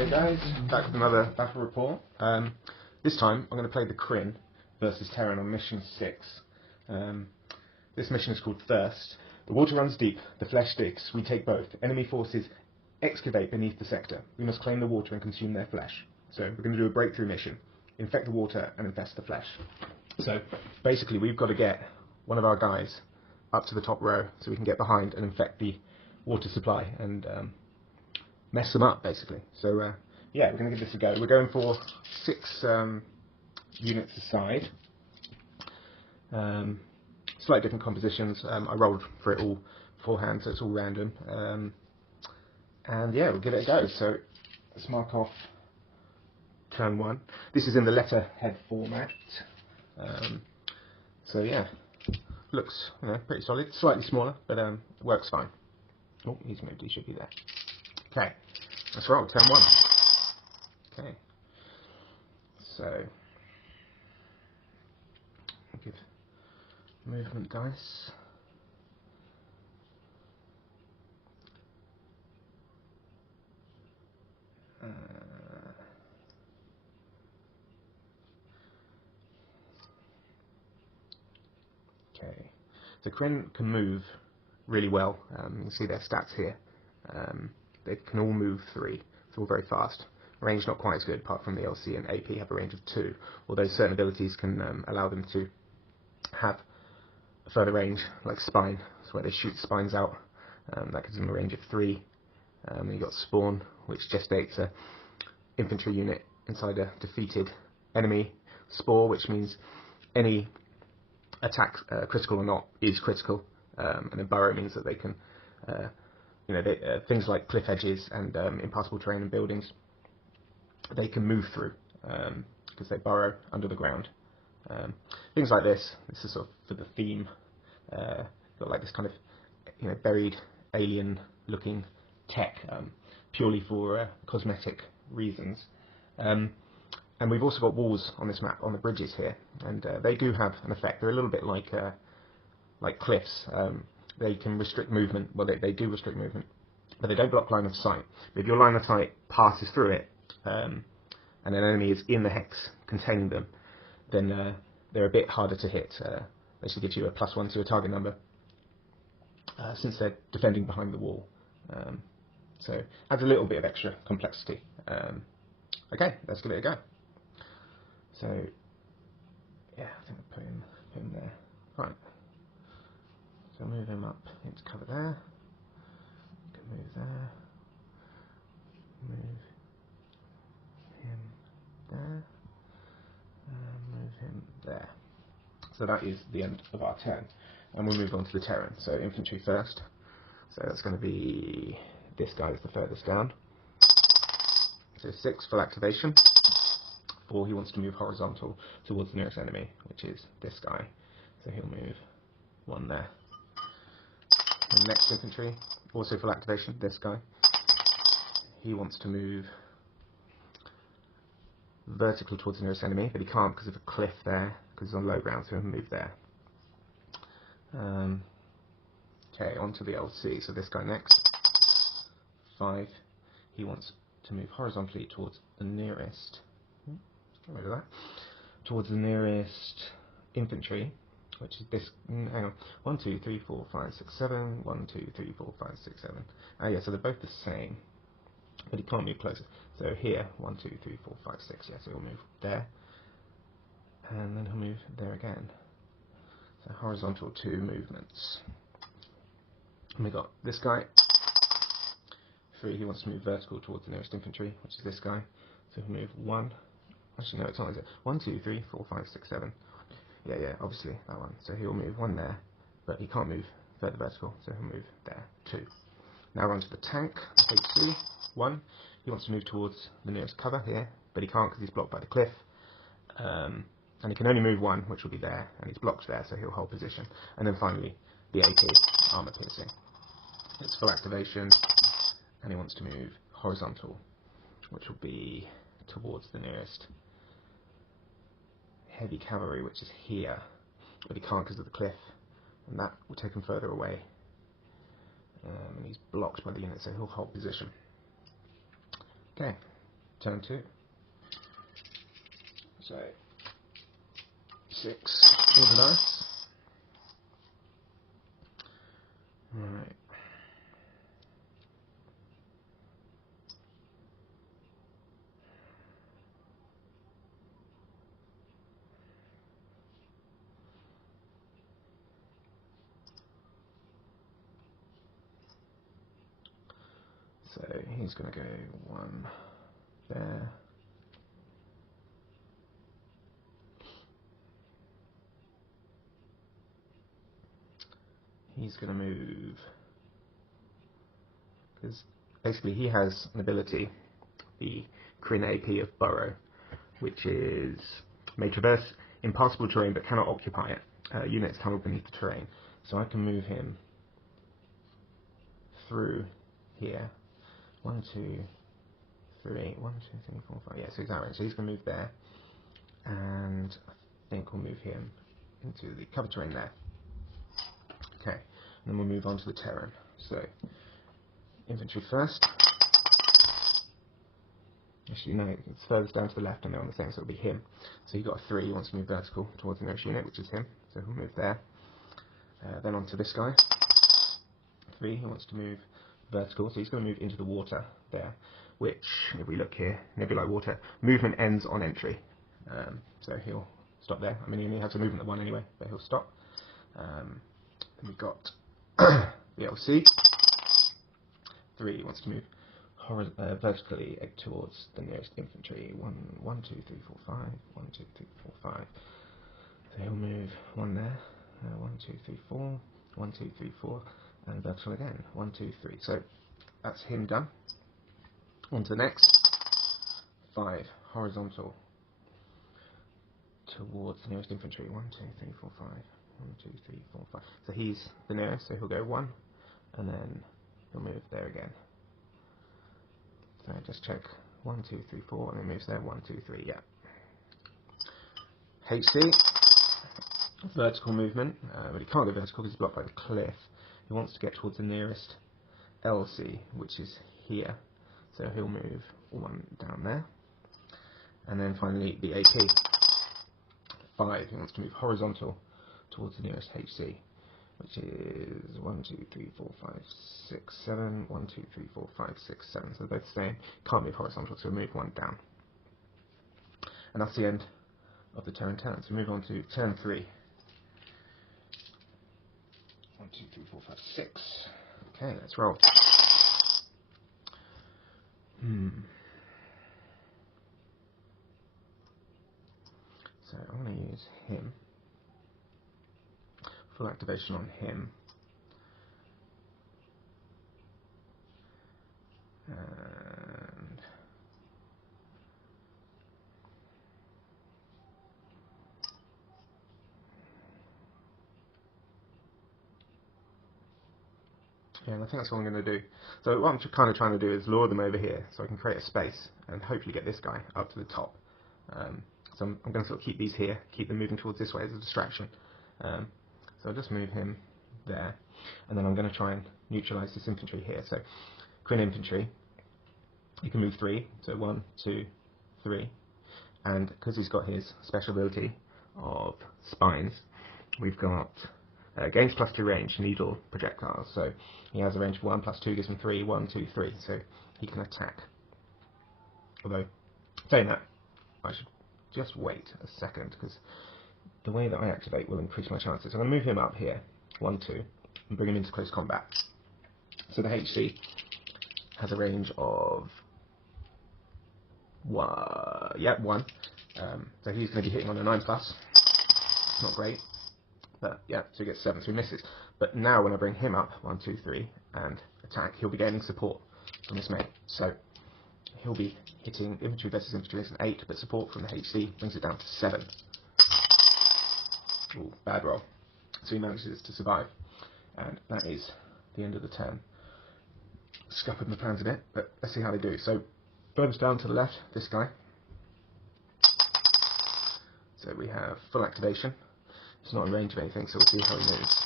Okay guys, back with another battle report. This time I'm going to play the Krinn versus Terran on mission 6. This mission is called Thirst. The water runs deep, the flesh sticks, we take both. Enemy forces excavate beneath the sector. We must claim the water and consume their flesh. So we're going to do a breakthrough mission. Infect the water and infest the flesh. So basically we've got to get one of our guys up to the top row so we can get behind and infect the water supply and mess them up, basically. So yeah, we're going to give this a go. We're going for 6 units aside. Slightly different compositions. I rolled for it all beforehand, so it's all random. And yeah, we'll give it a go. So let's mark off turn 1. This is in the letterhead format. So yeah, looks pretty solid. Slightly smaller, but works fine. Oh, he's moved. He should be there. Okay, let's roll. Turn 1. Okay, so I'll give movement dice. Okay, so Krinn can move really well. You can see their stats here. They can all move 3. It's all very fast. Range not quite as good, apart from the LC and AP have a range of 2. Although certain abilities can allow them to have a further range, like Spine, so where they shoot spines out. That gives them a range of 3. Then you've got Spawn, which gestates a infantry unit inside a defeated enemy. Spore, which means any attack, critical or not, is critical. And then Burrow means that they can, things like cliff edges and impassable terrain and buildings, they can move through because they burrow under the ground. Things like this. This is sort of for the theme. Got like this kind of buried alien-looking tech, purely for cosmetic reasons. And we've also got walls on this map on the bridges here, and they do have an effect. They're a little bit like cliffs. They can restrict movement. Well, they do restrict movement, but they don't block line of sight. But if your line of sight passes through it, and an enemy is in the hex containing them, then they're a bit harder to hit. They should give you a +1 to a target number, since they're defending behind the wall. So adds a little bit of extra complexity. Okay, let's give it a go. So yeah, I think I'll put him there. Right. So move him up into cover there. Can move there. Move him there. And move him there. So that is the end of our turn. And we'll move on to the Terran. So infantry first. So that's going to be this guy is the furthest down. So 6 full activation. 4, he wants to move horizontal towards the nearest enemy, which is this guy. So he'll move 1 there. And next infantry, also full activation, this guy. He wants to move vertical towards the nearest enemy, but he can't because of a cliff there, because he's on low ground, so he'll move there. Okay, on to the LC, so this guy next. 5, he wants to move horizontally towards the nearest, get rid of that, towards the nearest infantry, which is this, hang on, 1, 2, 3, 4, 5, 6, 7, 1, 2, 3, 4, 5, 6, 7. Oh yeah, so they're both the same, but he can't move closer. So here, 1, 2, 3, 4, 5, 6, yeah, so he'll move there, and then he'll move there again. So horizontal 2 movements. And we got this guy. 3, he wants to move vertical towards the nearest infantry, which is this guy. So he'll move 1. Actually, no, it's not, is it? 1, 2, 3, 4, 5, 6, 7. Yeah, obviously that one. So he'll move 1 there, but he can't move further vertical, so he'll move there, 2. Now we're on to the tank, HC. 1, he wants to move towards the nearest cover here, but he can't because he's blocked by the cliff. And he can only move 1, which will be there, and he's blocked there, so he'll hold position. And then finally, the AP, armor piercing. It's full activation, and he wants to move horizontal, which will be towards the nearest heavy cavalry, which is here, but he can't because of the cliff, and that will take him further away. And he's blocked by the unit, so he'll hold position. Okay, turn 2. So 6 all the dice. Right. So he's going to go 1 there. He's going to move, because basically he has an ability, the Krinn AP of Burrow, which is may traverse impassable terrain but cannot occupy it. Units tunnel beneath the terrain. So I can move him through here. 1, 2, 3, 1, 2, 3, 4, 5. Yeah, so he's out. So he's going to move there, and I think we'll move him into the cover terrain there. Okay, and then we'll move on to the Terran. So infantry first. Actually, no, it's furthest down to the left, and they're on the same, so it'll be him. So he got a 3. He wants to move vertical towards the nearest unit, which is him. So he'll move there. Then on to this guy. 3. He wants to move vertical, so he's going to move into the water there, which, if we look here, nebulae water, movement ends on entry. So he'll stop there. I mean, he only has a movement of 1 anyway, but he'll stop. Then we've got the LC. 3, he wants to move vertically towards the nearest infantry. 1, 2, 3, 4, 5. 1, 2, 3, 4, 5. So he'll move 1 there. 1, 2, 3, 4. 1, 2, 3, 4. And vertical again. 1, 2, 3. So that's him done. On to the next. 5. Horizontal towards the nearest infantry. 1, 2, 3, 4, 5. 1, 2, 3, 4, 5. So he's the nearest, so he'll go 1, and then he'll move there again. So just check 1, 2, 3, 4, and then moves there. 1, 2, 3. Yeah. HC, vertical movement, but he can't go vertical because he's blocked by the cliff. He wants to get towards the nearest LC, which is here. So he'll move 1 down there, and then finally the AP. 5. He wants to move horizontal towards the nearest HC, which is 1, 2, 3, 4, 5, 6, 7. 1, 2, 3, 4, 5, 6, 7. So they're both the same. Can't move horizontal, so we'll move 1 down. And that's the end of the Terran turn. So move on to turn 3. 1, 2, 3, 4, 5, 6. Okay, let's roll. So I'm going to use him. Full activation on him. And yeah, and I think that's what I'm going to do. So what I'm kind of trying to do is lure them over here, so I can create a space and hopefully get this guy up to the top. So I'm going to sort of keep these here, keep them moving towards this way as a distraction. So I'll just move him there, and then I'm going to try and neutralise this infantry here. So Krinn infantry, you can move 3, so 1, 2, 3, and because he's got his special ability of spines, we've got gains +2 range, needle projectiles. So he has a range of 1 + 2 gives him 3, 1, 2, 3, so he can attack. Although, saying that, I should just wait a second, because the way that I activate will increase my chances. I'm going to move him up here, 1, 2, and bring him into close combat. So the HC has a range of 1. So he's going to be hitting on a 9+. Not great, but yeah, so he gets 7, so he misses. But now when I bring him up, 1, 2, 3, and attack, he'll be gaining support from this mate. So he'll be hitting infantry versus infantry as an 8, but support from the HC brings it down to 7. Ooh, bad roll. So he manages to survive, and that is the end of the turn. Scuppered my plans a bit, but let's see how they do. So furthest down to the left, this guy. So we have full activation. It's not in range of anything, so we'll see how he moves.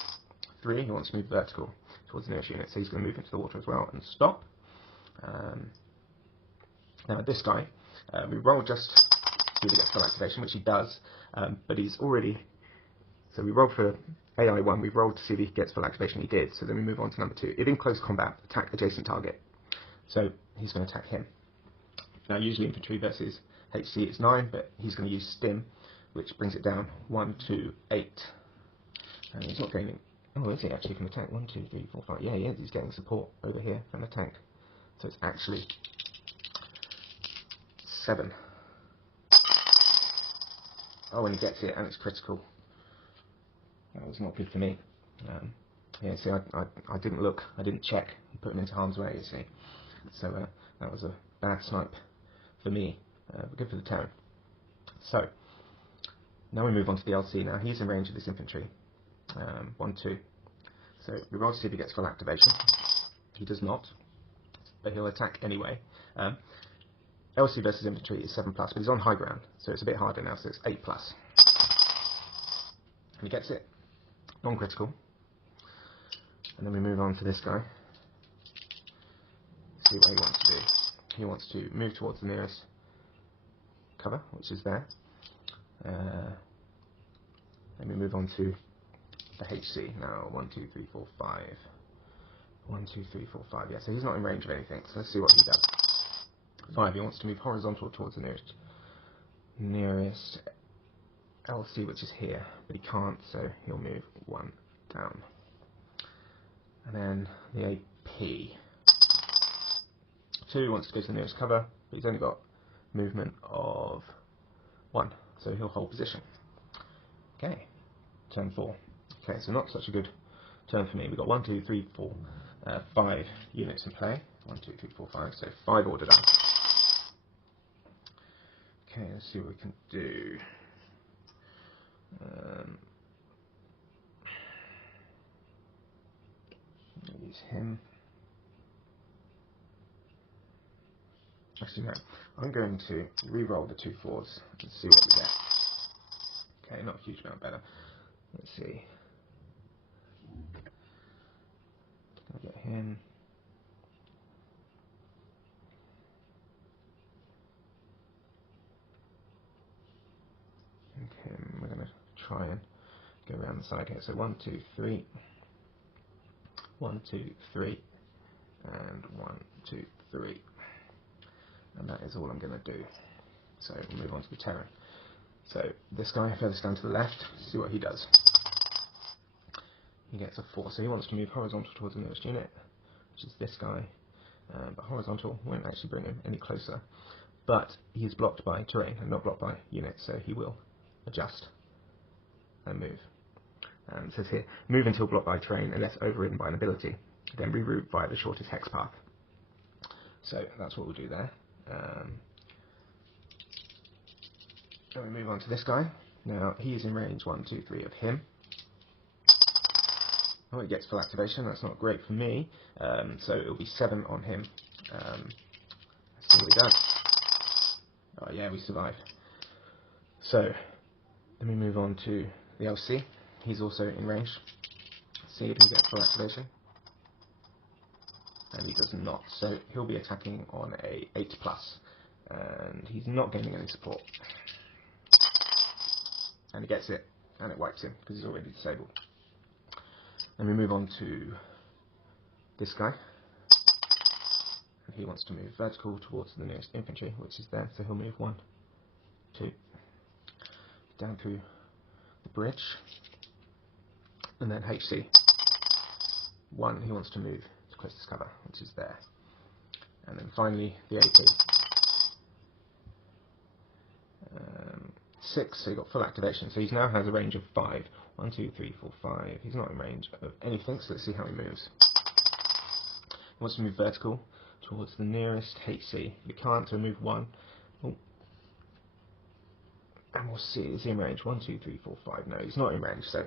3, he wants to move vertical towards the nearest unit, so he's going to move into the water as well and stop. Now this guy, We roll just to get full activation, which he does, but he's already... So we rolled for AI1, we rolled to see if he gets full activation, he did, so then we move on to number 2. If in close combat, attack adjacent target. So he's going to attack him. Now usually infantry versus HC is 9, but he's going to use stim, which brings it down 1, 2, 8. And he's not gaining... Oh, is he actually from the tank? 1, 2, 3, 4, 5. Yeah, he is. He's getting support over here from the tank. So it's actually 7. Oh, and he gets it, and it's critical. That was not good for me. Yeah, see, I didn't look. I didn't check. He put him into harm's way, you see. So that was a bad snipe for me. But good for the Terran. So, now we move on to the LC. Now, he's in range of this infantry. 1, 2. So we roll to see if he gets full activation. He does not, but he'll attack anyway. LC versus infantry is 7+, but he's on high ground, so it's a bit harder now, so it's 8+. And he gets it. Non-critical. And then we move on to this guy. See what he wants to do. He wants to move towards the nearest cover, which is there. Then we move on to the HC. Now, 1, 2, 3, 4, 5. 1, 2, 3, 4, 5. Yeah, so he's not in range of anything, so let's see what he does. 5, he wants to move horizontal towards the nearest LC, which is here, but he can't, so he'll move 1 down. And then the AP. 2 wants to go to the nearest cover, but he's only got movement of 1, so he'll hold position. Okay, turn 4. Okay, so not such a good turn for me. We've got 1, 2, 3, 4, 5 units in play. 1, 2, 3, 4, 5, so 5 ordered up. Okay, let's see what we can do. Use him. Actually, no. I'm going to re-roll the 2 4s and see what we get. Okay, not a huge amount better. Let's see. I'll get him. And him. We're going to try and go around the side here. So 1, 2, 3. 1, 2, 3. And 1, 2, 3. And that is all I'm going to do. So we'll move on to the Terran. So this guy furthest down to the left, see what he does. He gets a 4, so he wants to move horizontal towards the nearest unit, which is this guy. But horizontal won't actually bring him any closer. But he's blocked by terrain and not blocked by units, so he will adjust and move. And it says here, move until blocked by terrain unless overridden by an ability. Then reroute via the shortest hex path. So that's what we'll do there. Then we move on to this guy. Now he's in range 1, 2, 3 of him. Oh, he gets full activation. That's not great for me. So it'll be 7 on him. Let's see what he does. Oh yeah, we survive. So then we move on to the LC. He's also in range. Let's see if he gets full activation. And he does not. So he'll be attacking on a 8+. And he's not gaining any support. And he gets it, and it wipes him, because he's already disabled. Then we move on to this guy. And he wants to move vertical towards the nearest infantry, which is there, so he'll move 1, 2, down through the bridge. And then HC. 1, he wants to move to closest cover, which is there. And then finally, the AP. 6, so he got full activation, so he now has a range of 5. 1, 2, 3, 4, 5. He's not in range of anything, so let's see how he moves. He wants to move vertical towards the nearest HC. He can't, so move 1. Oh. And we'll see, is he in range? 1, 2, 3, 4, 5. No, he's not in range, so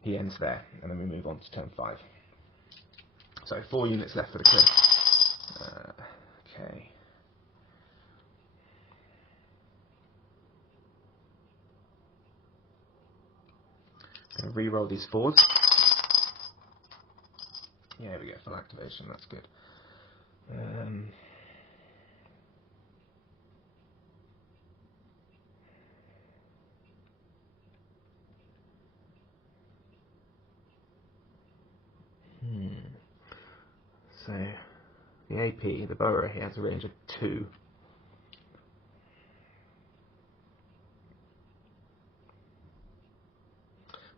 he ends there, and then we move on to turn 5. So 4 units left for the Krinn. Okay. Going to re-roll these 4s. Yeah, we get full activation, that's good. So the AP, the Burrow, he has a range of 2.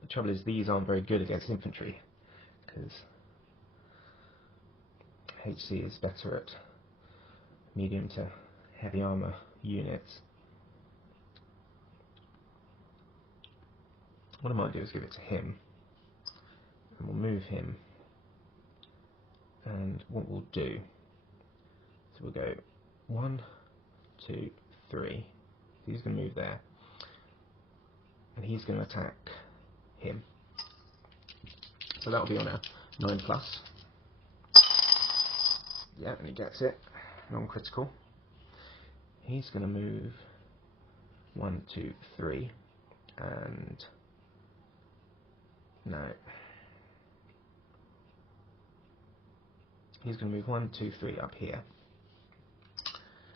The trouble is these aren't very good against infantry, because HC is better at medium to heavy armour units. What I might do is give it to him, and we'll move him, and what we'll do, so we'll go 1, 2, 3, he's going to move there, and he's going to attack him. So that'll be on a 9+. Yeah, and he gets it, non-critical. He's going to move 1, 2, 3, and no. He's going to move 1, 2, 3 up here.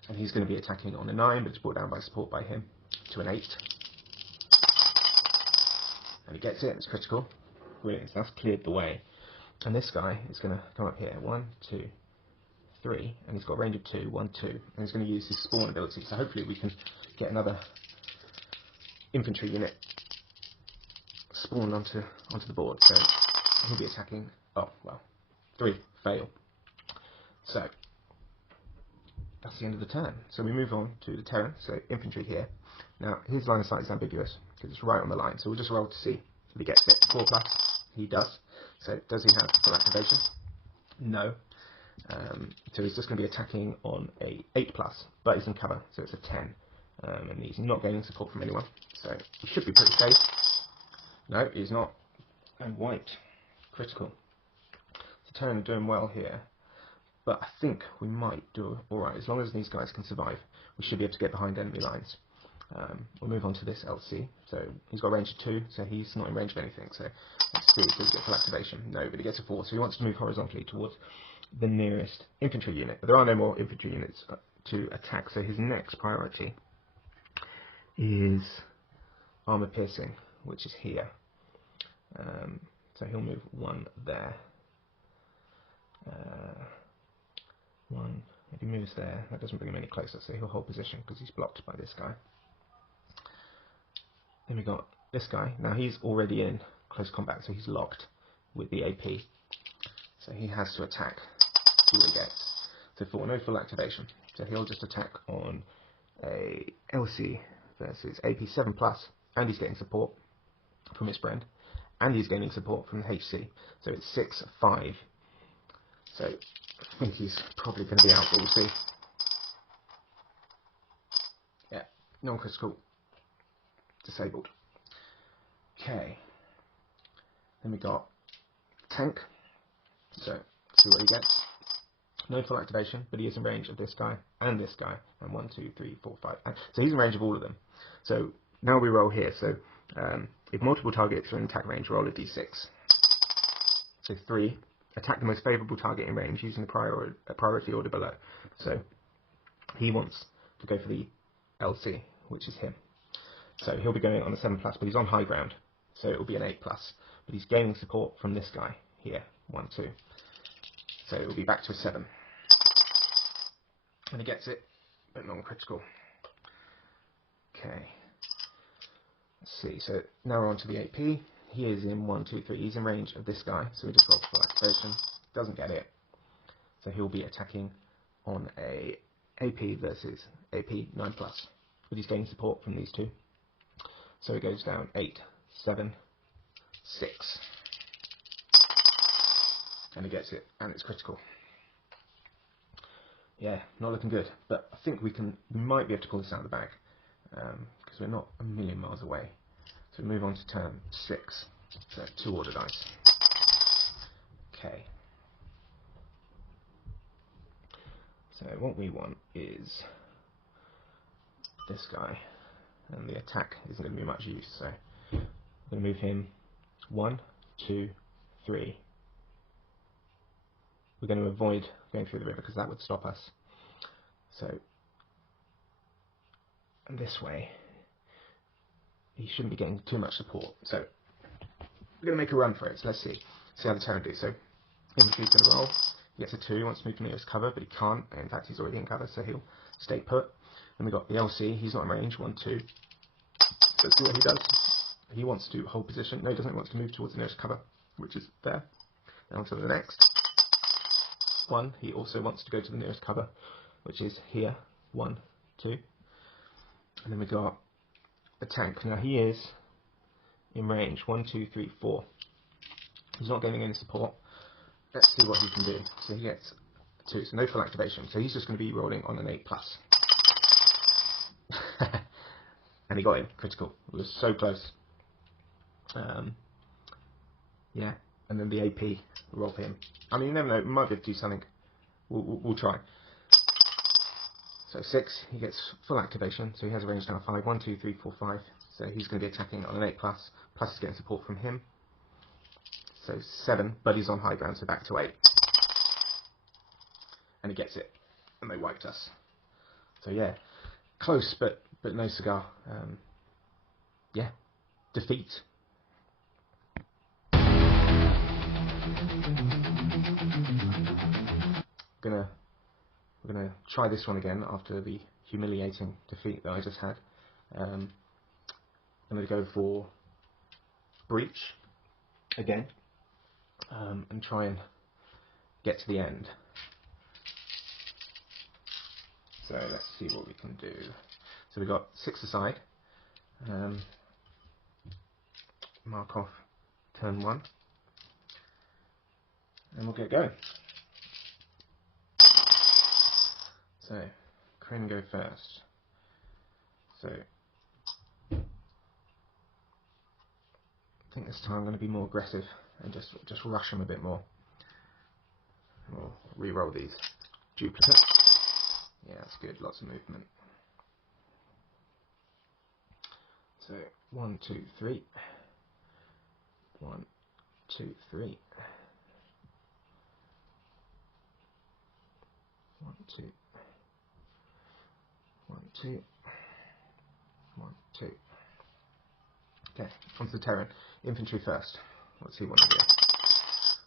And he's going to be attacking on a 9, but it's brought down by support by him to an 8. And he gets it, it's critical. Brilliant, so that's cleared the way. And this guy is going to come up here. 1, 2, 3, and he's got a range of 2, 1, 2. And he's going to use his spawn ability, so hopefully we can get another infantry unit spawned onto the board. So he'll be attacking, oh, well, 3, fail. So that's the end of the turn. So we move on to the Terran, so infantry here. Now his line of sight is ambiguous because it's right on the line, so we'll just roll to see if he gets it. 4+, he does. So does he have full activation? No. So he's just going to be attacking on a 8+, but he's in cover, so it's a 10. And he's not gaining support from anyone, so he should be pretty safe. No, he's not. And white, critical. So Terran are doing well here, but I think we might do alright. As long as these guys can survive, we should be able to get behind enemy lines. We'll move on to this LC. So he's got a range of 2, so he's not in range of anything. So let's see, does he get full activation? No, but he gets a 4, so he wants to move horizontally towards the nearest infantry unit. But there are no more infantry units to attack, so his next priority is armor piercing, which is here. So he'll move 1 there. 1. If he moves there, that doesn't bring him any closer, so he'll hold position because he's blocked by this guy. Then we got this guy. Now he's already in close combat, so he's locked with the AP. So he has to attack. See what he gets. So 4, no full activation. So he'll just attack on a LC versus AP 7+, and he's getting support from his friend, and he's gaining support from the HC. So it's 6, 5. So I think he's probably going to be out, but we'll see. Yeah, non-critical, disabled. Okay. Then we got tank. So see what he gets. No full activation, but he is in range of this guy and this guy. And 1, 2, 3, 4, 5. So he's in range of all of them. So now we roll here. So if multiple targets are in attack range, roll a d6. So 3. Attack the most favourable target in range using the priority order below. So he wants to go for the LC, which is him. So he'll be going on a 7+, but he's on high ground. So it will be an 8+. But he's gaining support from this guy here. 1, 2. So it will be back to a 7. And he gets it, but non-critical. Okay. Let's see. So now we're on to the AP. He is in 1, 2, 3. He's in range of this guy, so we just roll for full activation. Doesn't get it. So he'll be attacking on a AP versus AP 9+. But he's gaining support from these two. So he goes down 8, 7, 6. And he gets it, and it's critical. Yeah, not looking good. But I think we might be able to pull this out of the bag. Because we're not a million miles away. So we move on to turn 6. So 2 order dice. Okay. So what we want is this guy. And the attack isn't going to be much use. So I'm going to move him 1, 2, 3. We're going to avoid going through the river because that would stop us. So, and this way, he shouldn't be getting too much support. So, we're going to make a run for it. So let's see how the Terran do. So, infantry's going to roll. He gets a 2, he wants to move to nearest cover, but he can't. In fact, he's already in cover, so he'll stay put. Then we've got the LC, he's not in range, 1, 2. Let's see what he does. He wants to hold position. No, he doesn't. He wants to move towards the nearest cover, which is there. Then on to the next one. He also wants to go to the nearest cover, which is here. 1, 2. And then we've got a tank. Now he is in range. 1, 2, 3, 4. He's not getting any support. Let's see what he can do. So he gets a 2, so no full activation. So he's just going to be rolling on an 8+. And he got him. Critical. It was so close. Yeah. And then the AP roll for him. I mean, you never know. We might be able to do something. We'll try. So 6. He gets full activation. So he has a range now of 5. 1, 2, 3, 4, 5. So he's going to be attacking on an 8+. Plus he's getting support from him. So 7, but he's on high ground, so back to 8. And he gets it. And they wiped us. So yeah, close, but no cigar. Yeah, defeat. We're gonna try this one again after the humiliating defeat that I just had. I'm gonna go for breach again. And try and get to the end. So let's see what we can do. So we've got 6 aside. Mark off turn 1. And we'll get going. So, Krinn go first. So, I think this time I'm going to be more aggressive and just rush him a bit more. We'll re-roll these duplicates. Yeah, that's good. Lots of movement. So 1, 2, 3. 1, 2, 3. 1, 2. 1, 2. 1, 2. Okay, onto the Terran. Infantry first. What's he want to do?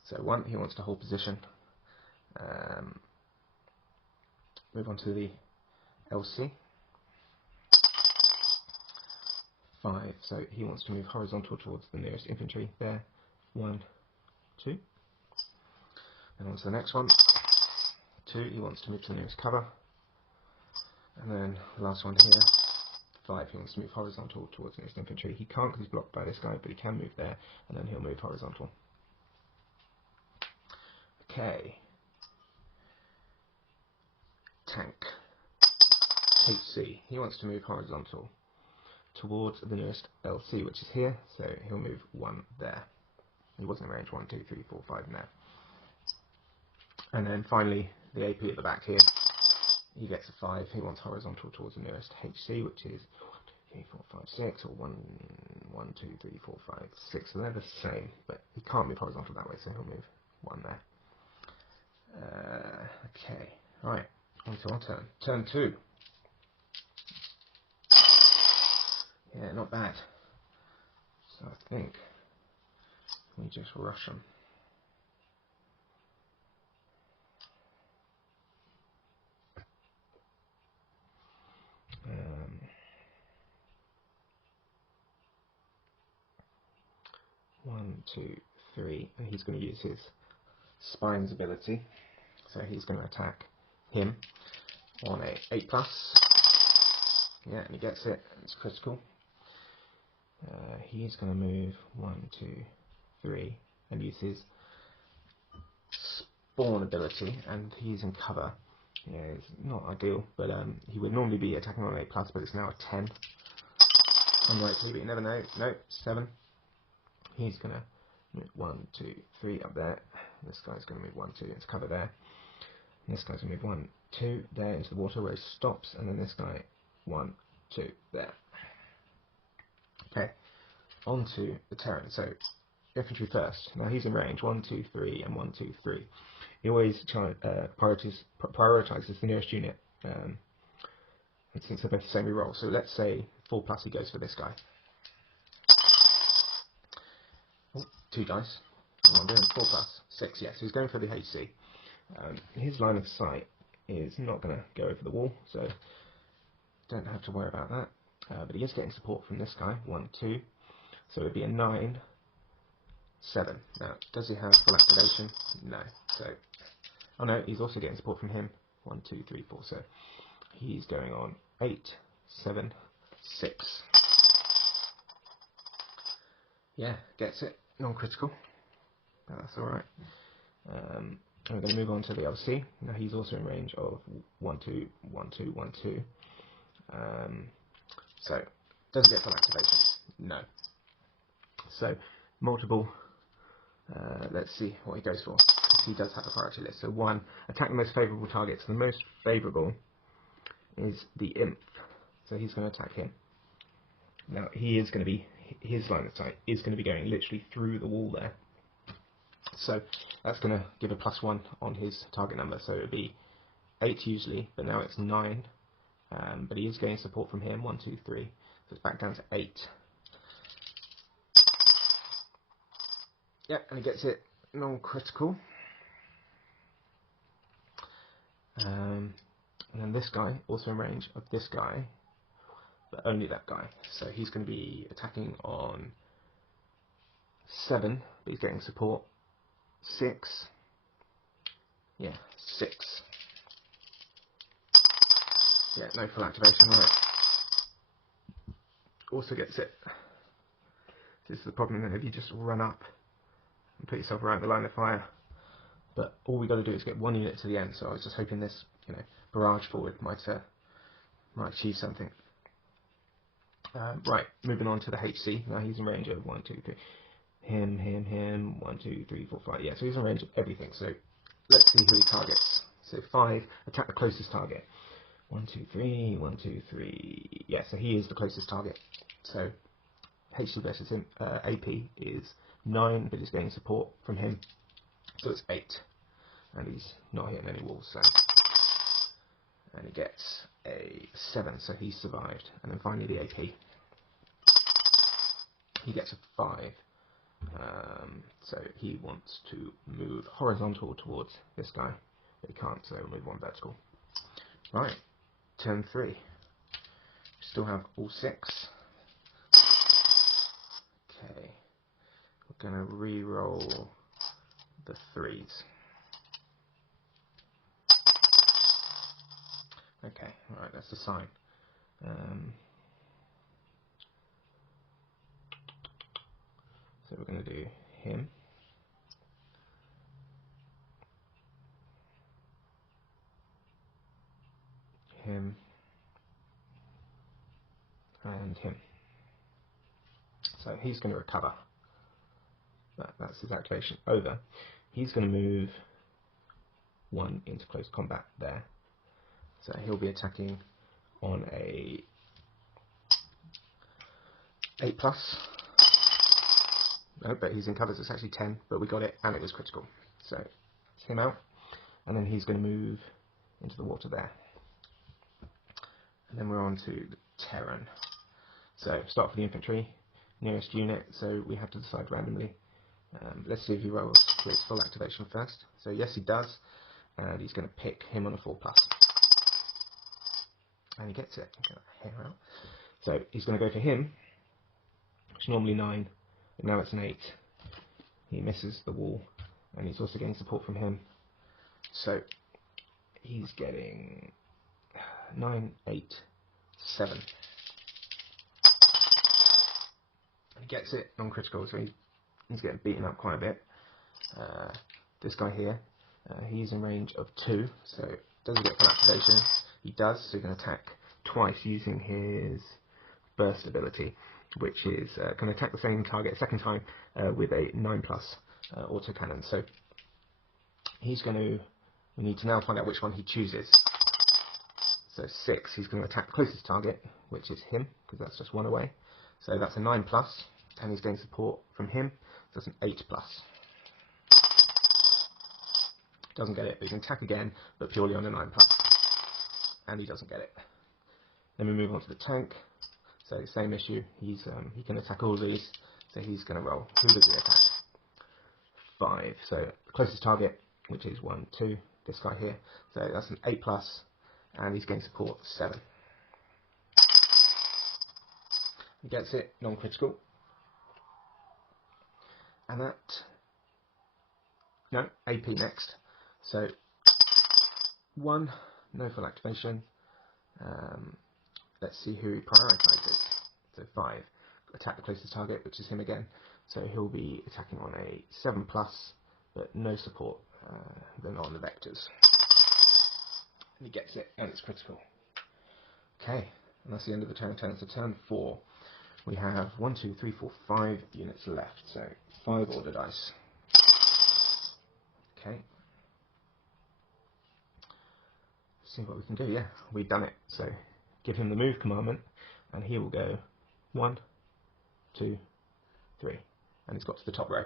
So 1, he wants to hold position. Move on to the LC. 5, so he wants to move horizontal towards the nearest infantry there. 1, 2. And on to the next one. 2, he wants to move to the nearest cover. And then the last one here. 5, he wants to move horizontal towards the nearest infantry. He can't because he's blocked by this guy, but he can move there, and then he'll move horizontal. Okay. Tank. HC. He wants to move horizontal towards the nearest LC, which is here, so he'll move 1 there. He wasn't in range. 1, 2, 3, 4, 5 now. And then finally, the AP at the back here. He gets a 5. He wants horizontal towards the nearest HC, which is 1, 2, 3, 4, 5, 6, or 1, 2, 3, 4, 5, 6. So they're the same, but he can't move horizontal that way, so he'll move 1 there. Okay, right, on to our turn. Turn 2. Yeah, not bad. So I think we just rush them. One, 2, 3, and he's going to use his Spine's ability, so he's going to attack him on a 8+. Yeah, and he gets it. It's critical. He's going to move 1, 2, 3, and use his Spawn ability, and he's in cover. Yeah, it's not ideal, but he would normally be attacking on an 8+, but it's now a 10. Unlikely, but you never know. Nope, 7. He's going to move 1, 2, 3 up there. This guy's going to move 1, 2 into cover there. And this guy's going to move 1, 2 there into the water where he stops, and then this guy 1, 2 there. Okay, on to the Terran. So infantry first. Now he's in range 1, 2, 3, and 1, 2, 3. He always prioritizes the nearest unit. And since they're both the same reroll, so let's say 4+, he goes for this guy. 2 dice. What am I doing? 4+, 6. Yes, he's going for the HC. His line of sight is not going to go over the wall, so don't have to worry about that. But he is getting support from this guy, 1, 2. So it would be a 9, 7. Now, does he have full activation? No. So, oh no, he's also getting support from him, 1, 2, 3, 4. So he's going on 8, 7, 6. Yeah, gets it. Non-critical. But that's alright. I'm going to move on to the LC. Now he's also in range of 1, 2, 1, 2, 1, 2. So, does he get full activation? No. So, multiple. Let's see what he goes for. He does have a priority list. So 1, attack the most favourable target. So the most favourable is the Imp. So he's going to attack him. Now he is going to be, his line of sight is going to be going literally through the wall there. So that's going to give a +1 on his target number. So it would be 8 usually, but now it's 9. But he is getting support from him, 1, 2, 3. So it's back down to 8. Yep, and he gets it non-critical. And then this guy, also in range of this guy, but only that guy. So he's going to be attacking on 7, but he's getting support 6. Yeah, 6. Yeah, no full activation, right. Also gets it. This is the problem then, if you just run up and put yourself right in the line of fire. But all we got to do is get 1 unit to the end, so I was just hoping this, barrage forward might achieve something. Right, moving on to the HC. Now he's in range of 1, 2, 3. Him, 1, 2, 3, 4, 5. Yeah, so he's in range of everything. So let's see who he targets. So 5, attack the closest target. 1, 2, 3, 1, 2, 3. Yeah, so he is the closest target. So HC versus him, AP is 9, but he's getting support from him. So it's 8. And he's not hitting any walls, so. And he gets a 7, so he's survived. And then finally the AP. He gets a 5. So he wants to move horizontal towards this guy, but he can't, so we'll move 1 vertical. Right, turn 3. Still have all 6. Okay, we're going to re-roll the 3s. Okay, alright, that's the sign. So we're going to do him. Him. And him. So he's going to recover. That's his activation over. He's going to move 1 into close combat there. So he'll be attacking on a 8+. No, but he's in covers, it's actually 10, but we got it, and it was critical. So, it's him out, and then he's going to move into the water there. And then we're on to the Terran. So, start for the infantry, nearest unit, so we have to decide randomly. Let's see if he rolls for his full activation first. So, yes, he does, and he's going to pick him on a 4+. And he gets it. Get that hair out. So, he's going to go for him, which is normally 9. But now it's an 8. He misses the wall, and he's also getting support from him. So he's getting 9, 8, 7. He gets it non-critical, so he's getting beaten up quite a bit. This guy here, he's in range of 2, so does he get full activation? He does, so he can attack twice using his burst ability, which is going to attack the same target a second time with a 9+ autocannon. So he's going to, we need to now find out which one he chooses. So 6, he's going to attack the closest target, which is him, because that's just 1 away. So that's a 9+, and he's getting support from him, so that's an 8+. Doesn't get it, but he can attack again, but purely on a 9+. And he doesn't get it. Then we move on to the tank. So same issue, he can attack all of these, so he's going to roll. Who does he attack? 5, so the closest target, which is 1, 2, this guy here. So that's an 8+, and he's getting support 7. He gets it, non-critical. And that, no, AP next. So 1, no full activation. Let's see who he prioritises. So 5, attack the closest target, which is him again. So he'll be attacking on a 7+, but no support, then on the vectors. And he gets it, and it's critical. Okay, and that's the end of the Terran turn. So turn 4, we have 1, 2, 3, 4, 5 units left. So 5 order dice. Okay. See what we can do. Yeah, we've done it. So give him the move commandment, and he will go 1, 2, 3, and he's got to the top row.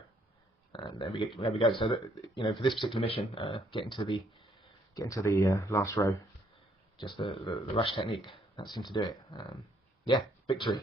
And there we go. So that, you know, for this particular mission, getting to the last row, just the rush technique, that seemed to do it. Yeah, victory.